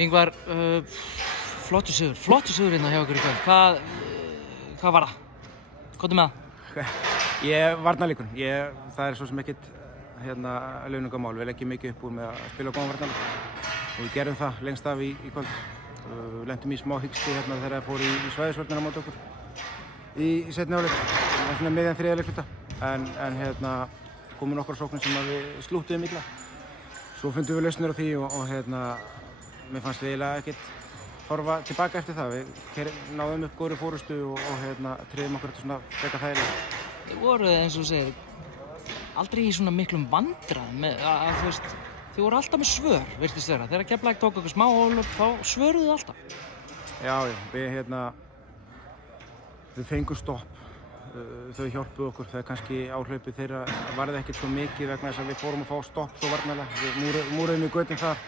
Ingvar, flottur sigur hérna hjá okkur í kvöld. Hvað var það? Komdu með það. Varnarleikur. Það svo sem ekkert launungarmál. Við leggjum mikið upp úr með að spila góðan varnarleik. Og við gerum það lengst af í kvöld. Lentum í smá hiksti þegar það fór í svæðisvörnina á móti okkur í seinni hálfleik. Það var svona miðjan þriðja leikluta. En komu nokkrar sóknir sem við slúttuðum illa. Svo fundum við lausnir á því og mér fannst við eiginlega ekkert horfa tilbaka eftir það. Við náðum upp góðri fórustu og tryggðum okkur þetta svona frekar þægilega. Þið voruð, eins og þú segir, aldrei í svona miklum vandræðum þið voru alltaf með svör, virtist vera. Þegar Keflavík tók okkur smá ólöp, þá svöruðu þið alltaf. Já, við fengum stopp. Þau hjálpuðu okkur. Það kannski áhlaupið þeirra varði ekkert svo mikið vegna þess að við fórum að fá stopp svo varnarlega. Við múruðum í götin þar.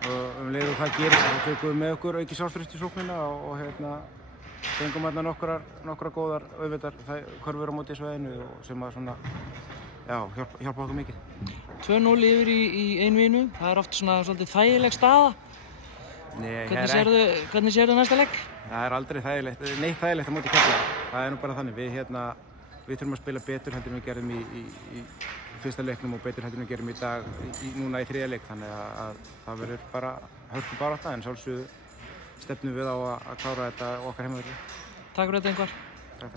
Og leið og það gerist, þá tökum við með okkur auki sjálfstraust í sóknina og fengum nokkrar góðar auðvitað körfur á móti í svæðinu og sem að svona, hjálpa okkur mikið. 2-0 yfir í einvínu, það oft svona svolítið þægileg staða. Hvernig sérðu næsta leik? Það aldrei neitt þægilegt á móti Keflavík. Það nú bara þannig. Við þurfum að spila betur heldur en við gerðum í fyrsta leiknum og betur heldur en við gerum í dag núna í þriðja leik. Þannig að það verður bara hörkubarátta en sjálfsögðu stefnum við á að klára þetta okkar heimavelli. Takk fyrir þetta, Ingvar. Takk.